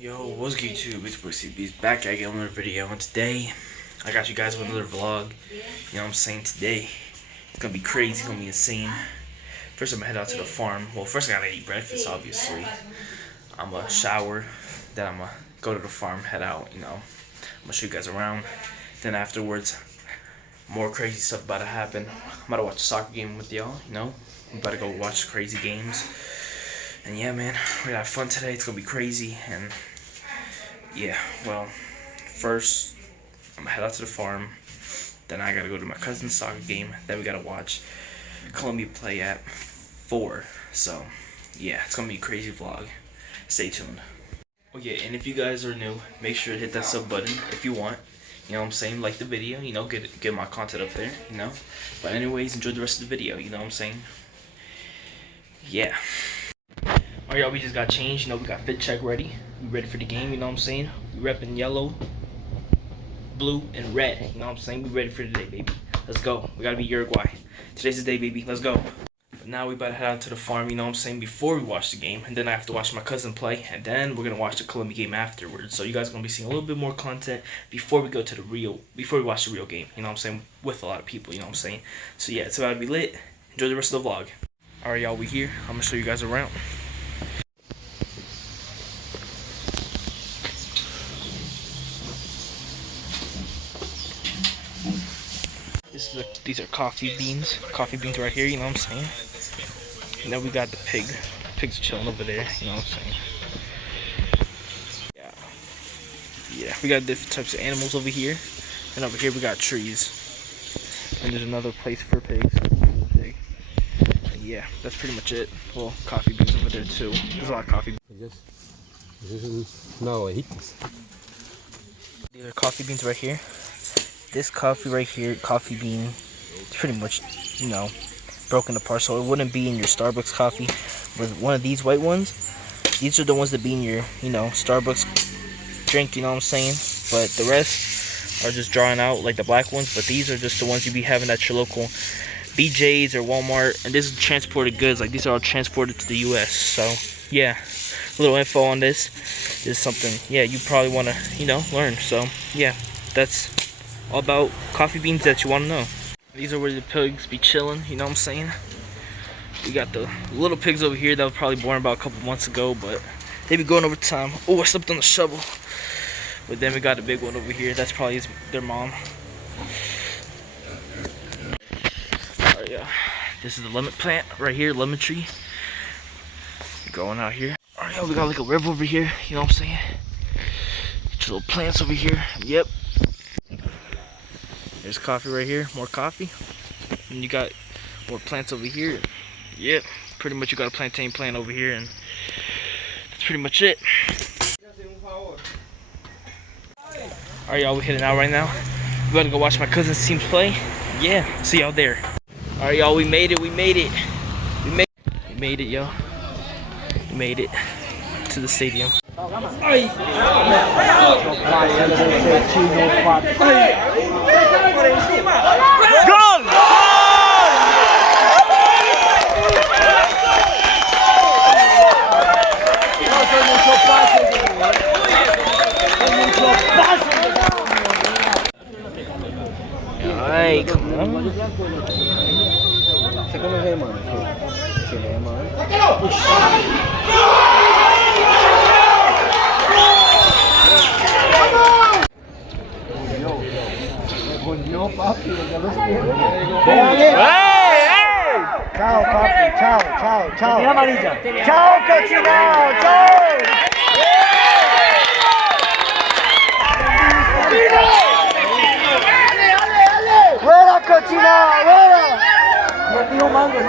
Yo, what's good YouTube? It's boy CB's back at another video, and today I got you guys with another vlog. You know what I'm saying? Today it's gonna be crazy, it's gonna be insane. First I'm gonna head out to the farm. Well, first I gotta eat breakfast, obviously. I'm gonna shower, then I'm gonna go to the farm, head out, you know. I'm gonna show you guys around. Then afterwards, more crazy stuff about to happen. I'm about to watch a soccer game with y'all, you know. I'm about to go watch crazy games. And yeah, man, we're gonna have fun today. It's gonna be crazy. And yeah, well, first I'm gonna head out to the farm. Then I gotta go to my cousin's soccer game. Then we gotta watch Colombia play at 4. So yeah, it's gonna be a crazy vlog. Stay tuned. Oh yeah, and if you guys are new, make sure to hit that sub button if you want. You know what I'm saying? Like the video, you know, get my content up there, you know. But anyways, enjoy the rest of the video, you know what I'm saying? Yeah. Alright, y'all, we just got changed. You know, we got fit check ready. We ready for the game, you know what I'm saying? We repping yellow, blue, and red. You know what I'm saying? We ready for the day, baby. Let's go. We gotta be Uruguay. Today's the day, baby. Let's go. But now we about to head out to the farm, you know what I'm saying, before we watch the game. And then I have to watch my cousin play. And then we're gonna watch the Colombia game afterwards. So you guys are gonna be seeing a little bit more content before we go to before we watch the real game. You know what I'm saying? With a lot of people, you know what I'm saying? So yeah, it's about to be lit. Enjoy the rest of the vlog. Alright, y'all, we here. I'm gonna show you guys around. These are coffee beans right here, you know what I'm saying? And then we got the pig. The pig's chilling over there, you know what I'm saying? Yeah, we got different types of animals over here. And over here we got trees. And there's another place for pigs. Pig. And yeah, that's pretty much it. Well, coffee beans over there too. There's a lot of coffee beans. These are coffee beans right here. This coffee right here, coffee bean, it's pretty much, you know, broken apart, so it wouldn't be in your Starbucks coffee. With one of these white ones, these are the ones that be in your, you know, Starbucks drink, you know what I'm saying? But the rest are just drawing out like the black ones, but these are just the ones you be having at your local BJ's or Walmart. And this is transported goods, like these are all transported to the US. So yeah, a little info on this. This is something, yeah, you probably want to, you know, learn. So yeah, that's all about coffee beans that you want to know. These are where the pigs be chilling, you know what I'm saying? We got the little pigs over here that were probably born about a couple months ago, but they be going over time. Oh, I slipped on the shovel. But then we got the big one over here. That's probably their mom. Alright, yeah. This is the lemon plant right here, lemon tree. Going out here. Alright, yeah, we got like a river over here, you know what I'm saying? Get your little plants over here. Yep. There's coffee right here, more coffee. And you got more plants over here. Yep, pretty much you got a plantain plant over here, and that's pretty much it. Alright, y'all, we're heading out right now. We gotta go watch my cousin's team play. Yeah, see y'all there. Alright, y'all, we made it, we made it, y'all. We made it to the stadium. Ay, come on. Chao, papi, chao, chao, chao. Chao, cochinao, chao. ¡Fuera, cochinao, fuera! Me dio mango,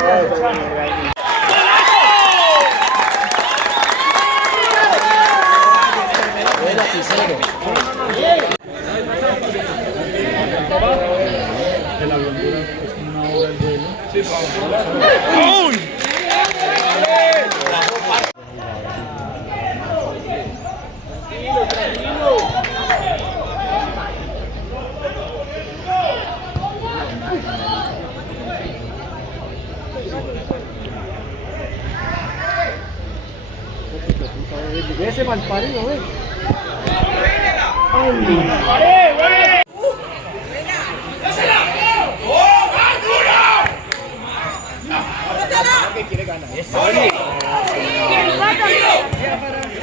amarillo, güey.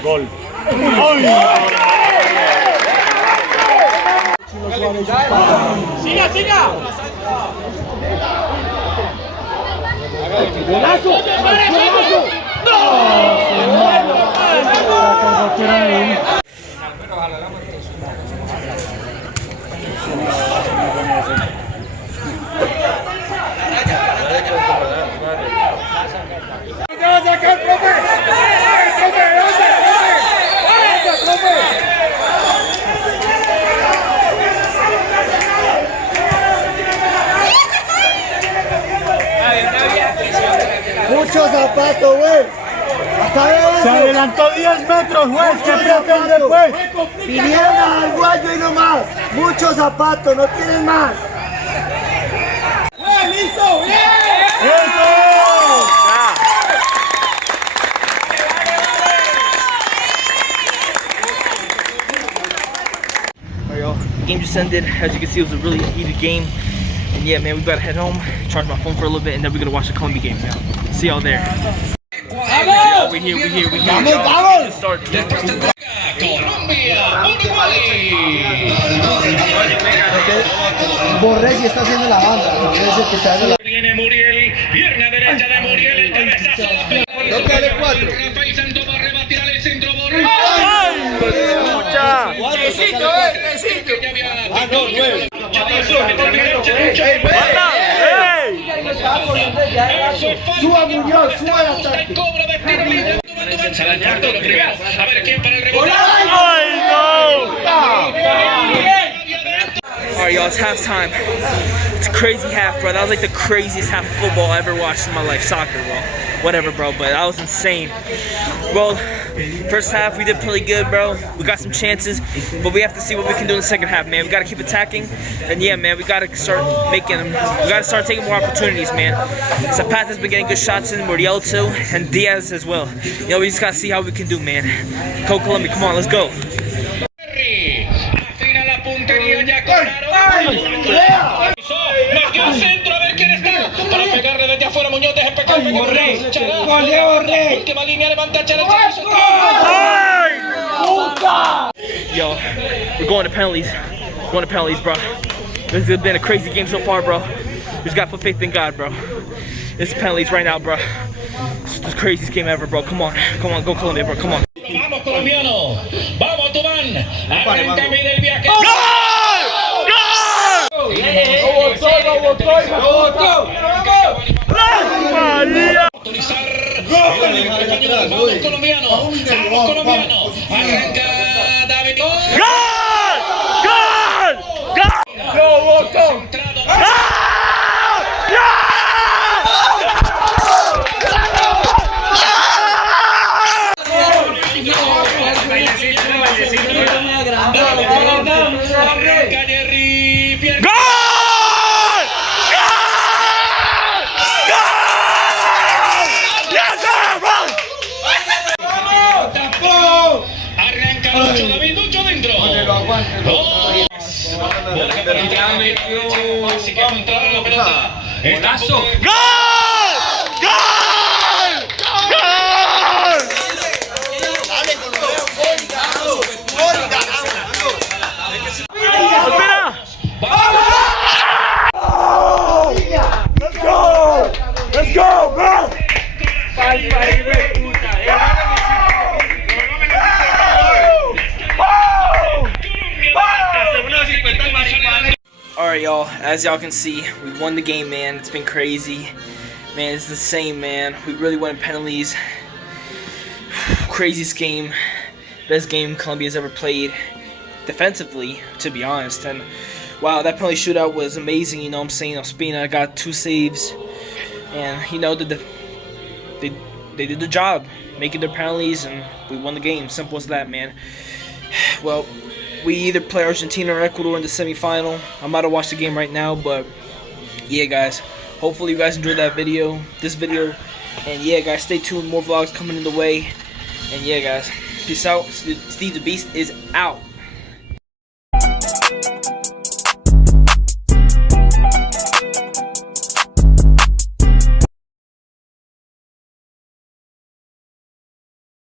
Gol. ¡Siga, siga! ¡Golazo! ¡Golazo! ¡Te vas a sacar, profe! Mucho zapato, güey. Se adelantó 10 metros, juez. ¿Qué pretende, juez? Vinieron al guayo y no más. Mucho zapato, no tienen más. ¡Listo! ¡Bien! ¡Eso! Alright, y'all. The game just ended. As you can see, it was a really heated game. And yeah, man, we gotta head home, charge my phone for a little bit, and then we're gonna watch the Colombia game now. See y'all there. We here. Vamos! Colombia, Uruguay. Borré si está haciendo la banda. Borré es el que está haciendo la... Viene Muriel, pierna derecha de Muriel, el cabezazo. Tócale 4. Rafael Santos va a rebatir al centro, Borrell. Necesito, necesito. Ah, no, 9. Suba Muñoz, suba el ataque. Cobra de tiro libre. A ver quién para el rebote. Alright, y'all, it's halftime. It's a crazy half, bro. That was like the craziest half of football I ever watched in my life. Soccer, bro. Whatever, bro, but that was insane. Well, first half we did pretty good, bro. We got some chances, but we have to see what we can do in the second half, man. We gotta keep attacking, and yeah, man, we gotta start making them. We gotta start taking more opportunities, man. Zapata's been getting good shots in, Muriel too, and Diaz as well. You know, we just gotta see how we can do, man. Go Colombia, come on, let's go. Afina la puntería ya metió el centro, a ver quién está. Para pegarle desde afuera, Muñoz deja pegar. Última línea, levanta Chará. Yo, we're going to penalties. We're going to penalties, bro. This has been a crazy game so far, bro. We just gotta put faith in God, bro. This is penalties right now, bro. This is the craziest game ever, bro. Come on, go Colombia, bro. Come on. Vamos, colombiano. Vamos, Tubán. Arranca mi del viaje. Vamos, colombiano. Arranca David. Let's go, bro! Alright, y'all, as y'all can see, we won the game, man. It's been crazy. Man, it's insane, man. We really won in penalties. Craziest game. Best game Colombia's ever played. Defensively, to be honest. And wow, that penalty shootout was amazing, you know what I'm saying? Ospina got 2 saves. And, you know, they did the job, making their penalties, and we won the game. Simple as that, man. Well, we either play Argentina or Ecuador in the semifinal. I'm about to watch the game right now, but yeah, guys. Hopefully you guys enjoyed this video. And yeah, guys, stay tuned. More vlogs coming in the way. And yeah, guys. Peace out. Steve the Beast is out.